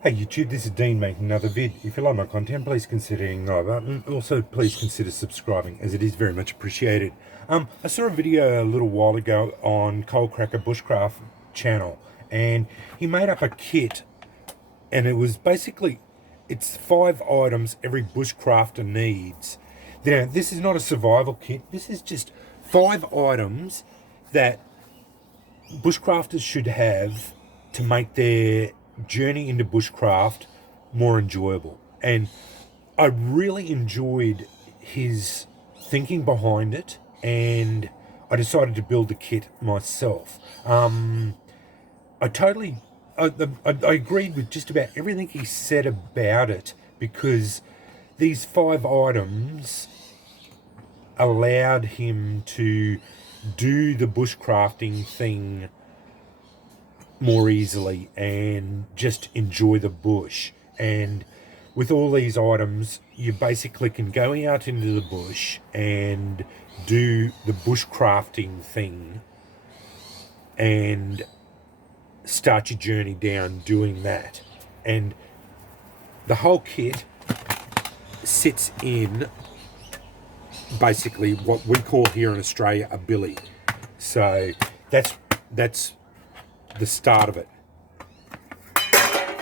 Hey YouTube, this is Dean making another vid. If you like my content, please consider hitting the like button. Also, please consider subscribing, as it is very much appreciated. I saw a video a little while ago on Coal Cracker Bushcraft channel, and he made up a kit, and it was basically, it's 5 items every bushcrafter needs. Now, this is not a survival kit. This is just 5 items that bushcrafters should have to make their journey into bushcraft more enjoyable. And I really enjoyed his thinking behind it, and I decided to build the kit myself. I totally I agreed with just about everything he said about it, because these 5 items allowed him to do the bushcrafting thing more easily and just enjoy the bush. And with all these items, you basically can go out into the bush and do the bushcrafting thing and start your journey down doing that. And the whole kit sits in basically what we call here in Australia a billy. So that's the start of it.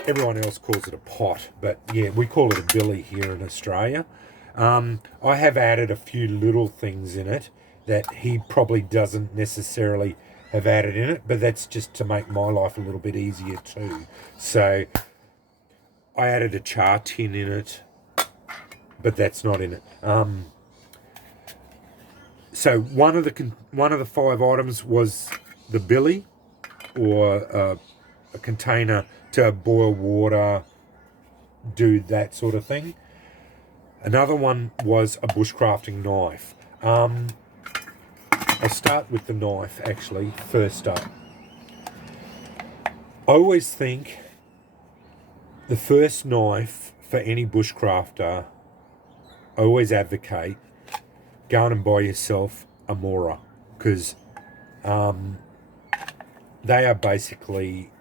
Everyone else calls it a pot, but yeah, we call it a billy here in Australia. I have added a few little things in it that he probably doesn't necessarily have added in it, but that's just to make my life a little bit easier too. So I added a char tin in it, but that's not in it. So one of the 5 items was the billy, or a container to boil water, do that sort of thing. Another one was a bushcrafting knife. I'll start with the knife actually first up. I always think the first knife for any bushcrafter, I always advocate going and buy yourself a Mora, because they are basically,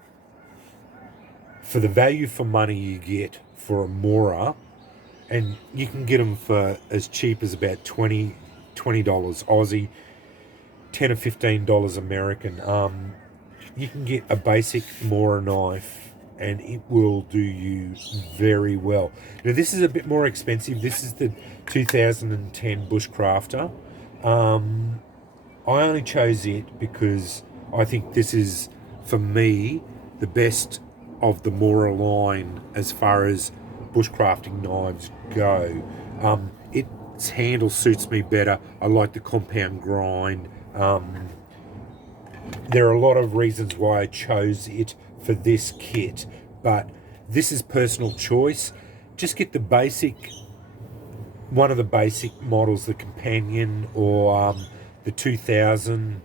for the value for money you get for a Mora, and you can get them for as cheap as about $20 Aussie, $10 or $15 American. You can get a basic Mora knife and it will do you very well. Now this is a bit more expensive. This is the 2010 Bushcrafter. I only chose it because I think this is, for me, the best of the Mora line as far as bushcrafting knives go. Its handle suits me better. I like the compound grind. There are a lot of reasons why I chose it for this kit, but this is personal choice. Just get the basic, one of the basic models, the Companion, or the 2000,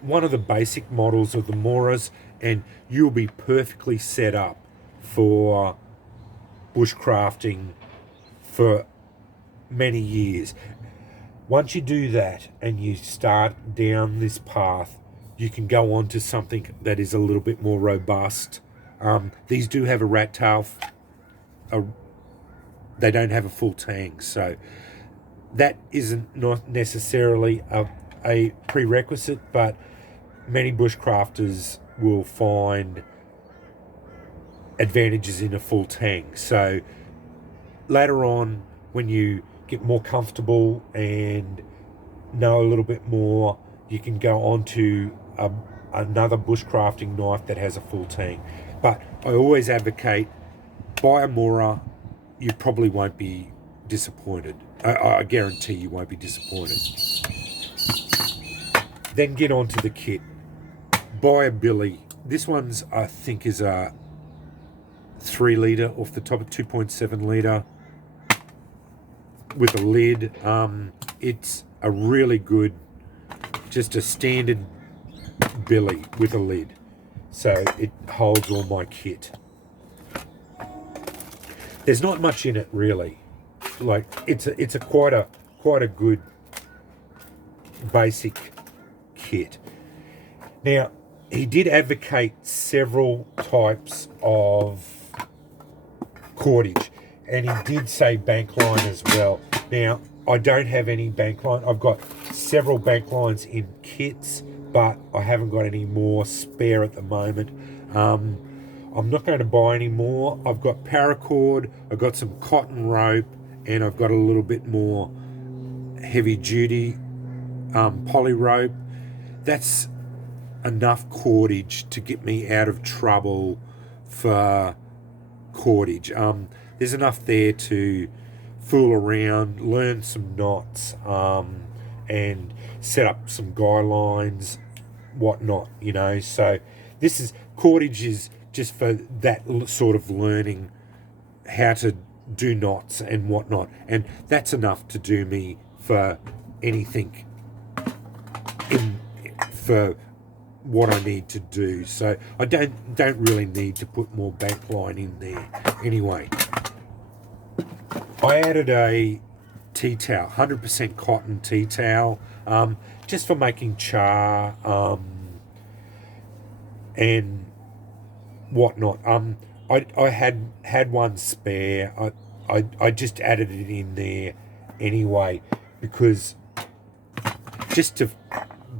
one of the basic models of the Moras, and you'll be perfectly set up for bushcrafting for many years. Once you do that and you start down this path, you can go on to something that is a little bit more robust. These do have a rat tail. They don't have a full tang, so that isn't not necessarily a prerequisite, but many bushcrafters will find advantages in a full tang. So later on, when you get more comfortable and know a little bit more, you can go on to another bushcrafting knife that has a full tang. But I always advocate, buy a Mora. You probably won't be disappointed. I guarantee you won't be disappointed. Then get on to the kit. Buy a billy. This one's, I think, is a 3 litre off the top, of 2.7 litre with a lid. It's a really good, just a standard billy with a lid, so it holds all my kit. There's not much in it really. Like it's a quite a good basic kit. Now he did advocate several types of cordage. And he did say bank line as well. Now, I don't have any bank line. I've got several bank lines in kits, but I haven't got any more spare at the moment. I'm not going to buy any more. I've got paracord, I've got some cotton rope, and I've got a little bit more heavy duty poly rope. That's enough cordage to get me out of trouble for cordage. There's enough there to fool around, learn some knots, and set up some guy lines, whatnot, you know. So this is, cordage is just for that sort of learning how to do knots and whatnot, and that's enough to do me for anything for what I need to do. So I don't really need to put more backline in there. Anyway, I added a tea towel, 100% cotton tea towel, just for making char and whatnot. I had one spare. I just added it in there anyway, because just to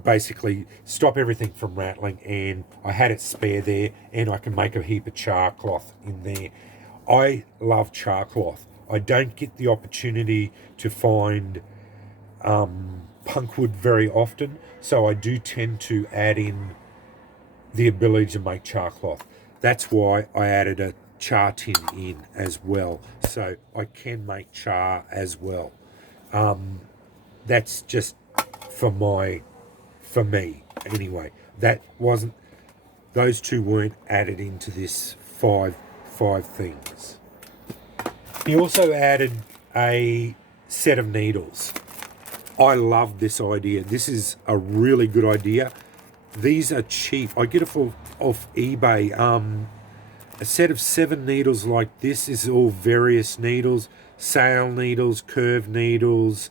basically stop everything from rattling, and I had it spare there, and I can make a heap of char cloth in there. I love char cloth. I don't get the opportunity to find punkwood very often, so I do tend to add in the ability to make char cloth. That's why I added a char tin in as well, so I can make char as well. That's just for me anyway. Those two weren't added into this five things. He also added a set of needles. I love this idea. This is a really good idea. These are cheap. I get it off eBay. A set of 7 needles like this is all various needles, sail needles, curved needles,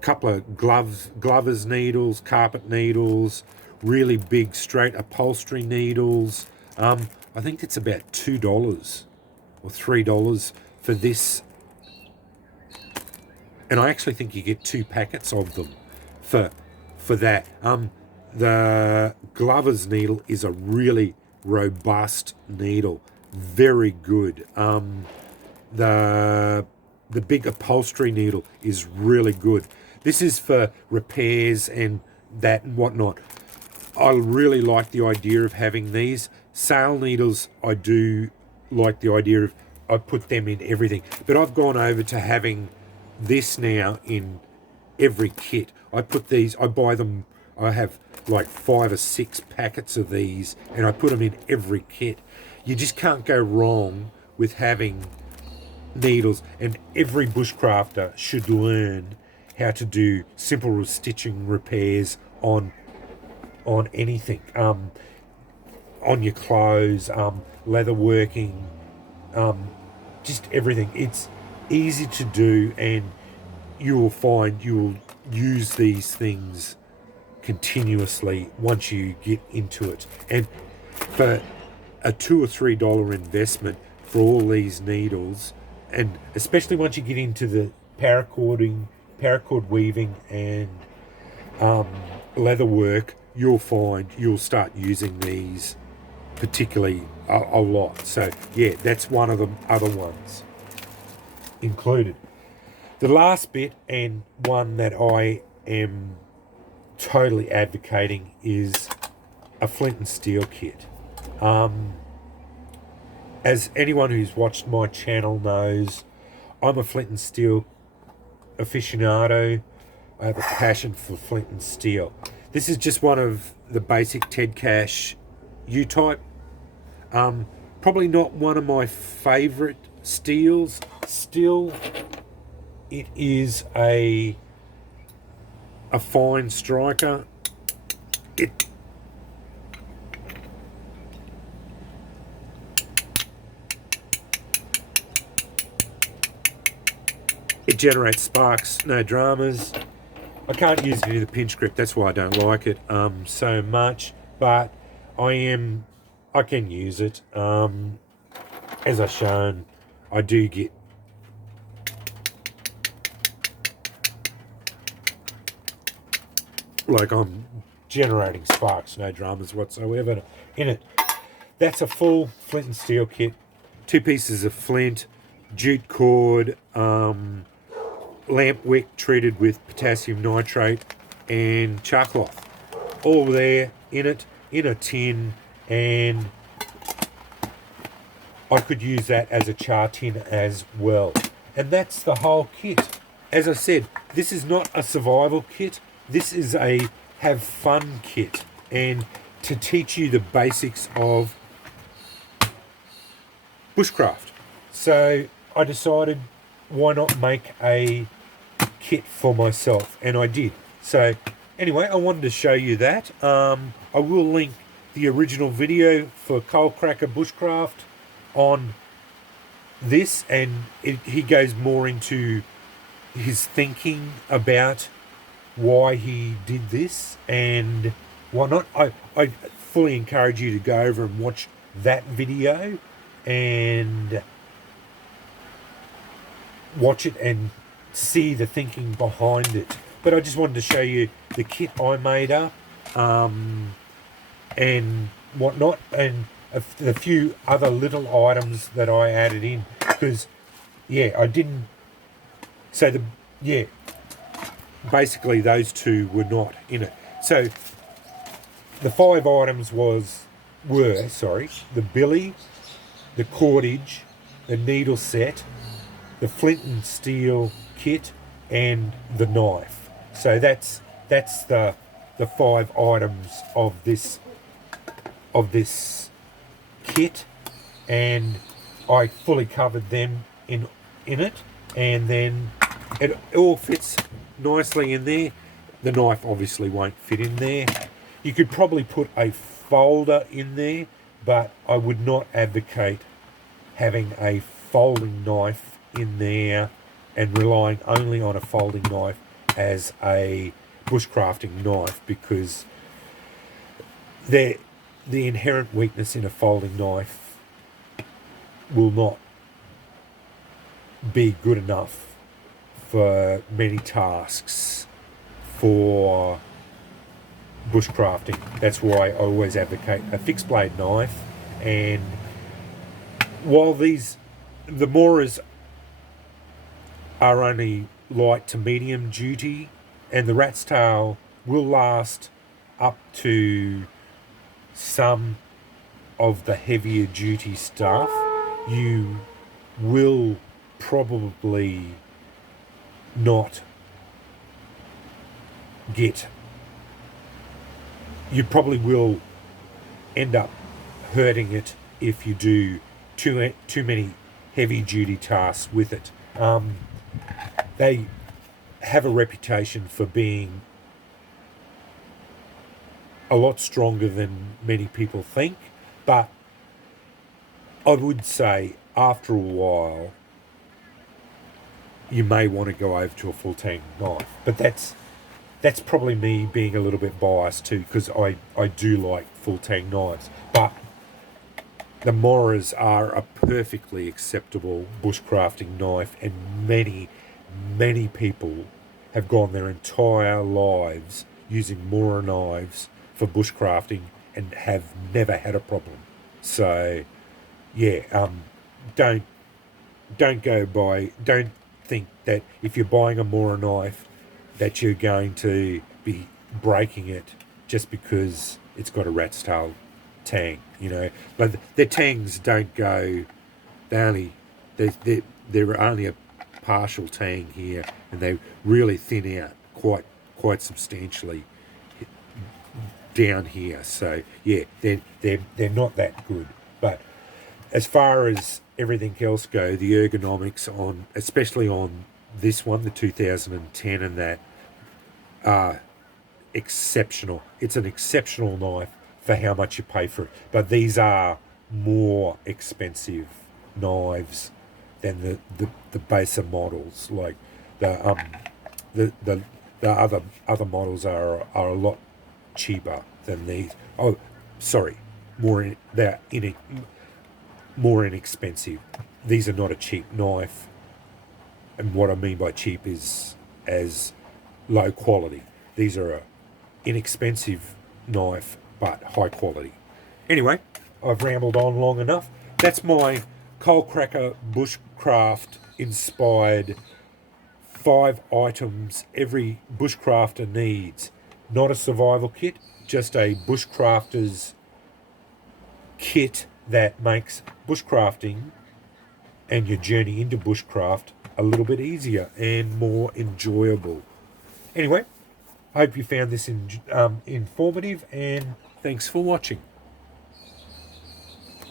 couple of glovers needles, carpet needles, really big straight upholstery needles. I think it's about $2 or $3 for this, and I actually think you get 2 packets of them for that. The Glover's needle is a really robust needle, very good. The big upholstery needle is really good. This is for repairs and that and whatnot. I really like the idea of having these. Sail needles, I do like the idea of, I put them in everything. But I've gone over to having this now in every kit. I buy them, I have like 5 or 6 packets of these, and I put them in every kit. You just can't go wrong with having needles, and every bushcrafter should learn how to do simple stitching repairs on anything, on your clothes, leather working, just everything. It's easy to do, and you will find you will use these things continuously once you get into it. And for a $2 or $3 investment for all these needles, and especially once you get into the paracord weaving and leather work, you'll find you'll start using these particularly a lot. So yeah, that's one of the other ones included. The last bit, and one that I am totally advocating, is a Flint and Steel kit. As anyone who's watched my channel knows, I'm a Flint and Steel aficionado. I have a passion for Flint and Steel. This is just one of the basic Ted Cash U-type. Probably not one of my favorite steels. Still, it is a fine striker. It generates sparks, no dramas. I can't use it in the pinch grip, that's why I don't like it so much, but I can use it. as I've shown, I do get like I'm generating sparks, no dramas whatsoever in it. That's a full Flint and Steel kit. 2 pieces of flint, jute cord, lamp wick treated with potassium nitrate, and char cloth. All there in it, in a tin, and I could use that as a char tin as well. And that's the whole kit. As I said, this is not a survival kit. This is a have fun kit, and to teach you the basics of bushcraft. So I decided, why not make a kit for myself, and I did. So anyway, I wanted to show you that. I will link the original video for Coal Cracker Bushcraft on this, and he goes more into his thinking about why he did this and why not. I fully encourage you to go over and watch that video and watch it and see the thinking behind it. But I just wanted to show you the kit I made up and whatnot, and a few other little items that I added in, because I didn't. So basically those two were not in it. So the 5 items were the billy, the cordage, the needle set, the Flint and Steel kit, and the knife. So that's the 5 items of this kit, and I fully covered them in it, and then it all fits nicely in there. The knife obviously won't fit in there. You could probably put a folder in there, but I would not advocate having a folding knife in there and relying only on a folding knife as a bushcrafting knife, because the inherent weakness in a folding knife will not be good enough for many tasks for bushcrafting. That's why I always advocate a fixed blade knife. And while the Moras are only light to medium duty, and the rat's tail will last up to some of the heavier duty stuff, you will probably not get, you probably will end up hurting it if you do too many heavy duty tasks with it. They have a reputation for being a lot stronger than many people think, but I would say after a while you may want to go over to a full tang knife. But that's probably me being a little bit biased too, because I do like full tang knives. But the Moras are a perfectly acceptable bushcrafting knife, and many people have gone their entire lives using Mora knives for bushcrafting and have never had a problem. So don't think that if you're buying a Mora knife that you're going to be breaking it just because it's got a rat's tail tang, But their tangs don't go, they're only a partial tang here, and they really thin out quite substantially down here. So they're not that good. But as far as everything else go, the ergonomics on, especially on this one, the 2010, and that are exceptional. It's an exceptional knife for how much you pay for it. But these are more expensive knives than the baser models. Like the other models are a lot cheaper than these. Oh, sorry, more inexpensive. These are not a cheap knife, and what I mean by cheap is as low quality. These are a inexpensive knife but high quality. Anyway, I've rambled on long enough. That's my Coal Cracker Bushcraft inspired 5 items every bushcrafter needs. Not a survival kit, just a bushcrafter's kit that makes bushcrafting and your journey into bushcraft a little bit easier and more enjoyable. Anyway, I hope you found this informative, and thanks for watching.